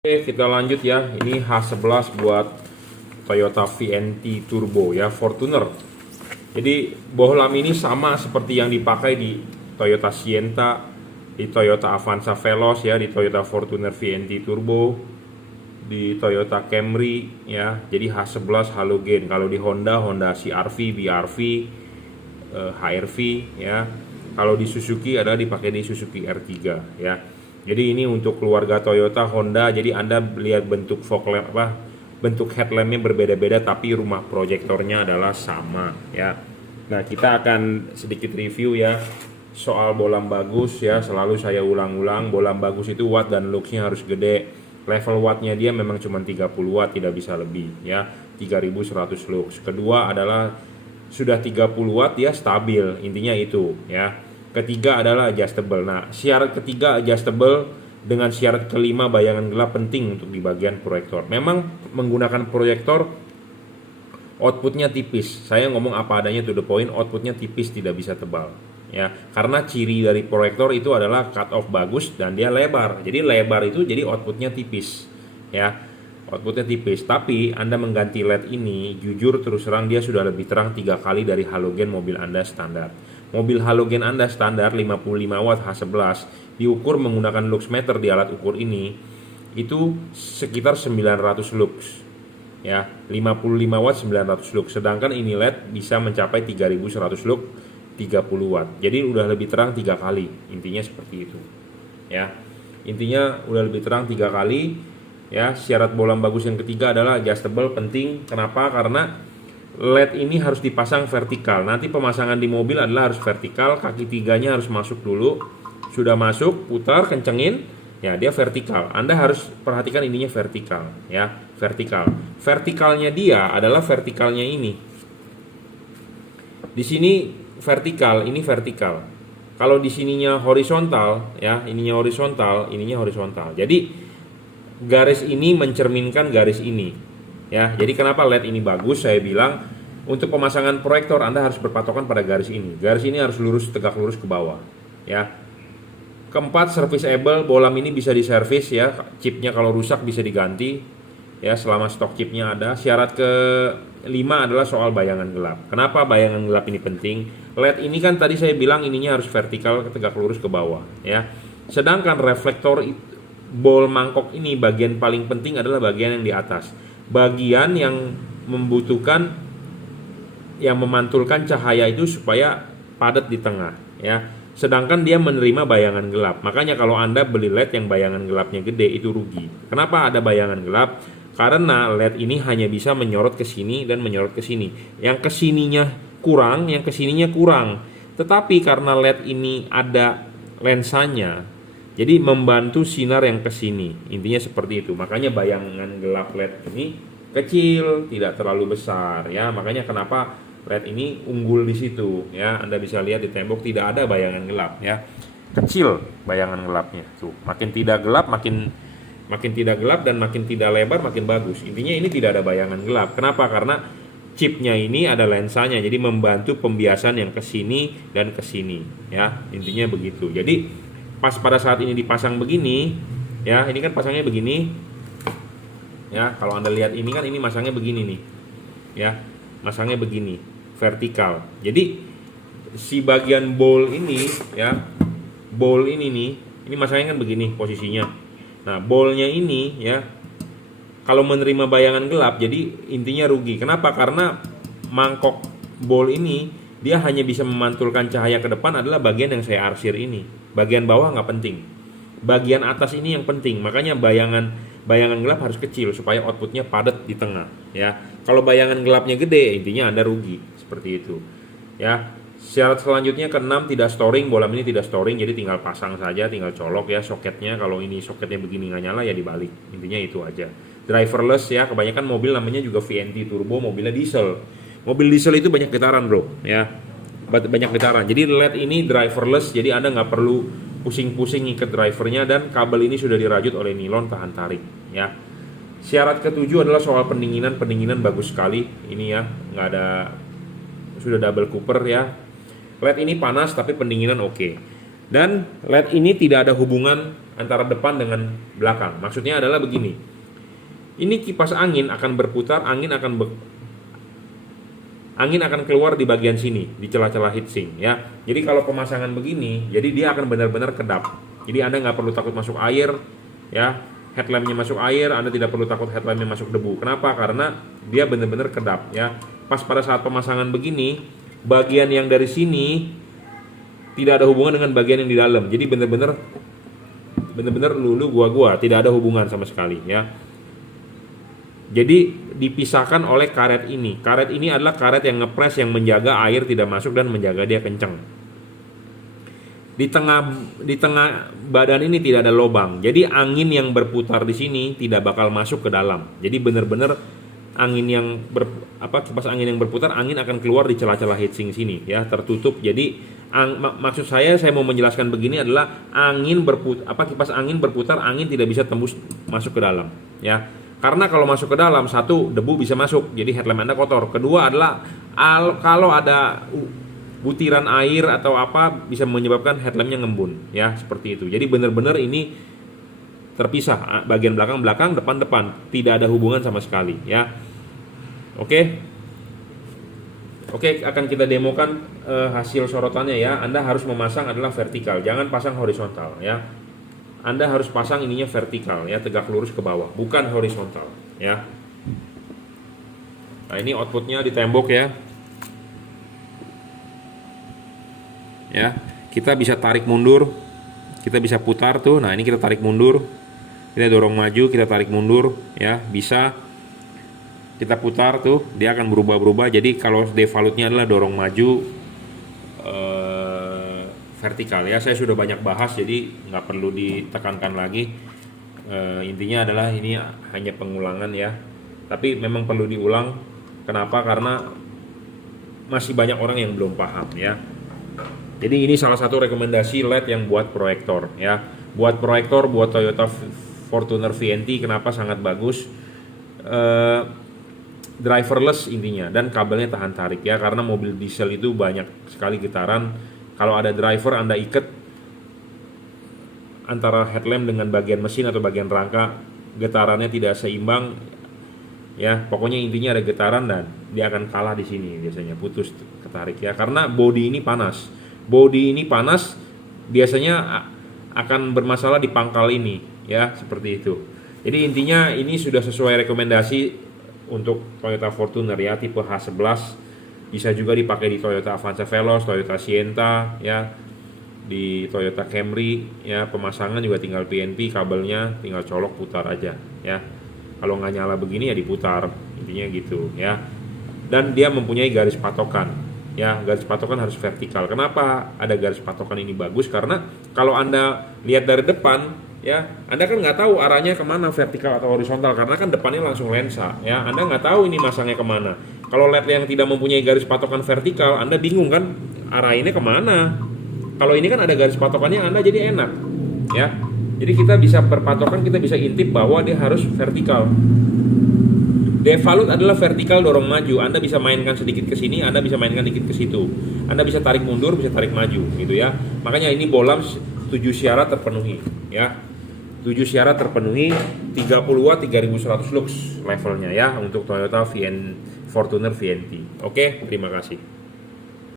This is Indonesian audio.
Oke, kita lanjut ya. Ini H11 buat Toyota VNT Turbo ya, Fortuner. Jadi bohlam ini sama seperti yang dipakai di Toyota Sienta, di Toyota Avanza Veloz ya, di Toyota Fortuner VNT Turbo, di Toyota Camry ya. Jadi H11 halogen. Kalau di Honda CR-V, BR-V, HR-V ya. Kalau di Suzuki adalah dipakai di Suzuki R3 ya. Jadi ini untuk keluarga Toyota, Honda. Jadi Anda lihat bentuk fog lamp bentuk headlampnya berbeda-beda, tapi rumah proyektornya adalah sama ya. Nah, kita akan sedikit review ya soal bohlam bagus ya. Selalu saya ulang-ulang, bohlam bagus itu watt dan luxnya harus gede. Level wattnya dia memang cuma 30 watt, tidak bisa lebih ya. 3100 lux. Kedua adalah sudah 30 watt dia stabil, intinya itu ya. Ketiga adalah adjustable. Nah, syarat ketiga adjustable dengan syarat kelima bayangan gelap penting untuk di bagian proyektor. Memang menggunakan proyektor outputnya tipis. Saya ngomong apa adanya, to the point, outputnya tipis, tidak bisa tebal. Ya, karena ciri dari proyektor itu adalah cut off bagus dan dia lebar. Jadi lebar itu jadi outputnya tipis. Ya, outputnya tipis. Tapi Anda mengganti LED ini, jujur terus terang dia sudah lebih terang 3 kali dari halogen mobil Anda standar. Mobil halogen Anda standar 55 watt H11 diukur menggunakan lux meter di alat ukur ini itu sekitar 900 lux ya, 55 watt 900 lux, sedangkan ini LED bisa mencapai 3100 lux 30 watt. Jadi udah lebih terang 3 kali, intinya seperti itu ya. Intinya udah lebih terang 3 kali ya. Syarat bohlam bagus yang ketiga adalah adjustable, penting. Kenapa? Karena LED ini harus dipasang vertikal. Nanti pemasangan di mobil adalah harus vertikal, kaki tiganya harus masuk dulu. Sudah masuk, putar, kencengin, ya dia vertikal. Anda harus perhatikan ininya vertikal, ya, vertikal. Vertikalnya dia adalah vertikalnya ini. Di sini vertikal, ini vertikal. Kalau di sininya horizontal, ya, ininya horizontal, ininya horizontal. Jadi garis ini mencerminkan garis ini. Ya, jadi kenapa LED ini bagus? Saya bilang untuk pemasangan proyektor Anda harus berpatokan pada garis ini. Garis ini harus lurus, tegak lurus ke bawah. Ya. Keempat, serviceable. Bohlam ini bisa diservis ya. Chipnya kalau rusak bisa diganti. Ya, selama stok chipnya ada. Syarat kelima adalah soal bayangan gelap. Kenapa bayangan gelap ini penting? LED ini kan tadi saya bilang ininya harus vertikal, tegak lurus ke bawah. Ya. Sedangkan reflektor bol mangkok ini bagian paling penting adalah bagian yang di atas. Bagian yang membutuhkan, yang memantulkan cahaya itu supaya padat di tengah ya. Sedangkan dia menerima bayangan gelap. Makanya kalau Anda beli LED yang bayangan gelapnya gede itu rugi. Kenapa ada bayangan gelap? Karena LED ini hanya bisa menyorot ke sini dan menyorot ke sini. Yang kesininya kurang, yang kesininya kurang. Tetapi karena LED ini ada lensanya, jadi membantu sinar yang ke sini. Intinya seperti itu. Makanya bayangan gelap LED ini kecil, tidak terlalu besar ya. Makanya kenapa LED ini unggul di situ ya. Anda bisa lihat di tembok tidak ada bayangan gelap ya. Kecil bayangan gelapnya. Tuh, makin tidak gelap makin tidak gelap dan makin tidak lebar makin bagus. Intinya ini tidak ada bayangan gelap. Kenapa? Karena chipnya ini ada lensanya. Jadi membantu pembiasan yang ke sini dan ke sini ya. Intinya begitu. Jadi pas pada saat ini dipasang begini ya, ini kan pasangnya begini ya. Kalau Anda lihat ini kan, ini masangnya begini nih ya, masangnya begini vertikal. Jadi si bagian bowl ini ya, bowl ini nih, ini masangnya kan begini posisinya. Nah, bowlnya ini ya, kalau menerima bayangan gelap jadi intinya rugi. Kenapa? Karena mangkok bowl ini dia hanya bisa memantulkan cahaya ke depan adalah bagian yang saya arsir ini. Bagian bawah nggak penting. Bagian atas ini yang penting. Makanya bayangan gelap harus kecil supaya outputnya padat di tengah. Ya, kalau bayangan gelapnya gede, intinya Anda rugi. Seperti itu. Ya. Syarat selanjutnya keenam, tidak storing. Bohlam ini tidak storing, jadi tinggal pasang saja, tinggal colok ya soketnya. Kalau ini soketnya begini nggak nyala ya dibalik. Intinya itu aja. Driverless ya. Kebanyakan mobil namanya juga VNT Turbo, mobilnya diesel. Mobil diesel itu banyak getaran bro ya, banyak getaran. Jadi LED ini driverless, jadi Anda nggak perlu pusing-pusing ikat drivernya, dan kabel ini sudah dirajut oleh nilon tahan tarik ya. Syarat ketujuh adalah soal pendinginan. Pendinginan bagus sekali ini ya, nggak ada, sudah double cooper ya. LED ini panas tapi pendinginan oke. Dan LED ini tidak ada hubungan antara depan dengan belakang. Maksudnya adalah begini. Ini kipas angin akan berputar, angin akan keluar di bagian sini, di celah-celah heatsink ya. Jadi kalau pemasangan begini, jadi dia akan benar-benar kedap. Jadi Anda nggak perlu takut masuk air ya. Headlampnya masuk air, Anda tidak perlu takut headlampnya masuk debu. Kenapa? Karena dia benar-benar kedap ya. Pas pada saat pemasangan begini, bagian yang dari sini tidak ada hubungan dengan bagian yang di dalam. Jadi benar-benar lulu gua tidak ada hubungan sama sekali ya. Jadi dipisahkan oleh karet ini. Karet ini adalah karet yang ngepres, yang menjaga air tidak masuk dan menjaga dia kencang. Di tengah badan ini tidak ada lubang. Jadi angin yang berputar di sini tidak bakal masuk ke dalam. Jadi benar-benar angin yang kipas angin yang berputar, angin akan keluar di celah-celah heatsink sini ya, tertutup. Jadi maksud saya mau menjelaskan begini adalah kipas angin berputar, angin tidak bisa tembus masuk ke dalam ya. Karena kalau masuk ke dalam, satu, debu bisa masuk, jadi headlamp Anda kotor. Kedua adalah kalau ada butiran air atau apa bisa menyebabkan headlampnya ngembun ya, seperti itu. Jadi benar-benar ini terpisah, bagian belakang, depan, tidak ada hubungan sama sekali ya. Oke, akan kita demokan hasil sorotannya ya. Anda harus memasang adalah vertikal, jangan pasang horizontal ya. Anda harus pasang ininya vertikal ya, tegak lurus ke bawah, bukan horizontal ya. Nah, ini outputnya di tembok ya. Ya, kita bisa tarik mundur, kita bisa putar tuh. Nah, ini kita tarik mundur, kita dorong maju, kita tarik mundur ya, bisa kita putar tuh, dia akan berubah-berubah. Jadi kalau devalutnya adalah dorong maju vertikal ya. Saya sudah banyak bahas, jadi nggak perlu ditekankan lagi. Intinya adalah ini hanya pengulangan ya, tapi memang perlu diulang. Kenapa? Karena masih banyak orang yang belum paham ya. Jadi ini salah satu rekomendasi LED yang buat proyektor ya. Buat proyektor, buat Toyota Fortuner VNT kenapa sangat bagus. Driverless intinya, dan kabelnya tahan tarik ya, karena mobil diesel itu banyak sekali getaran. Kalau ada driver Anda ikat antara headlamp dengan bagian mesin atau bagian rangka, getarannya tidak seimbang ya. Pokoknya intinya ada getaran dan dia akan kalah di sini, biasanya putus ketarik ya, karena bodi ini panas. Bodi ini panas biasanya akan bermasalah di pangkal ini ya, seperti itu. Jadi intinya ini sudah sesuai rekomendasi untuk Toyota Fortuner ya, tipe H11. Bisa juga dipakai di Toyota Avanza Veloz, Toyota Sienta ya, di Toyota Camry ya. Pemasangan juga tinggal PNP, kabelnya tinggal colok putar aja ya. Kalau nggak nyala begini ya diputar, intinya gitu ya. Dan dia mempunyai garis patokan ya, garis patokan harus vertikal. Kenapa ada garis patokan ini bagus? Karena kalau Anda lihat dari depan ya, Anda kan nggak tahu arahnya kemana, vertikal atau horizontal, karena kan depannya langsung lensa ya. Anda nggak tahu ini masangnya kemana. Kalau LED yang tidak mempunyai garis patokan vertikal, Anda bingung kan arahinnya kemana. Kalau ini kan ada garis patokannya, Anda jadi enak ya. Jadi kita bisa berpatokan, kita bisa intip bahwa dia harus vertikal. Devalut adalah vertikal dorong maju. Anda bisa mainkan sedikit ke sini, Anda bisa mainkan sedikit ke situ. Anda bisa tarik mundur, bisa tarik maju gitu ya. Makanya ini bolam 7 syarat terpenuhi ya. 7 syarat terpenuhi, 30 watt 3100 lux levelnya ya untuk Toyota Fortuner VNT. Oke, terima kasih.